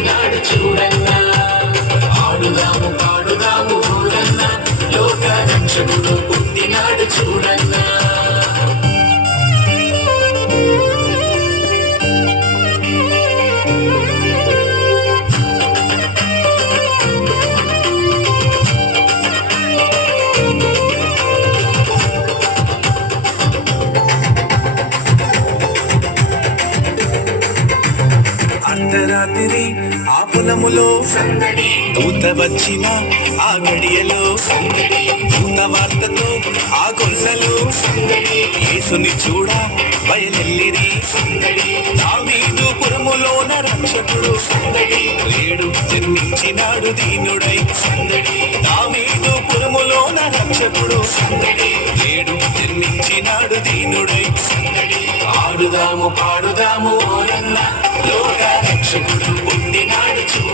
పుట్టినాడు చూడన్నా ఆడుదాము పాడుదాము ఊరన్నా లోక రక్షకుడు పుట్టినాడు చూడన్నా అర్ధరాత్రి ఆ పొలములో సందడి దూత వచ్చిన ఆ గడియలో సందడి దూత వార్తతో ఆ గొల్లలు సందడి యేసుని చూడ బయలెల్లిరి సందడి దావీదు పురములోన రక్షకుడు సందడి లేడు జన్మించినాడు దీనుడై సందడి దావీదు పురములోన రక్షకుడు సందడి లేడు జన్మించినాడు దీనుడై సందడి ఆడుదాము పాడుదాము ఊరన్నా లోక రక్షకుడు పుట్టినాడు చూడన్నా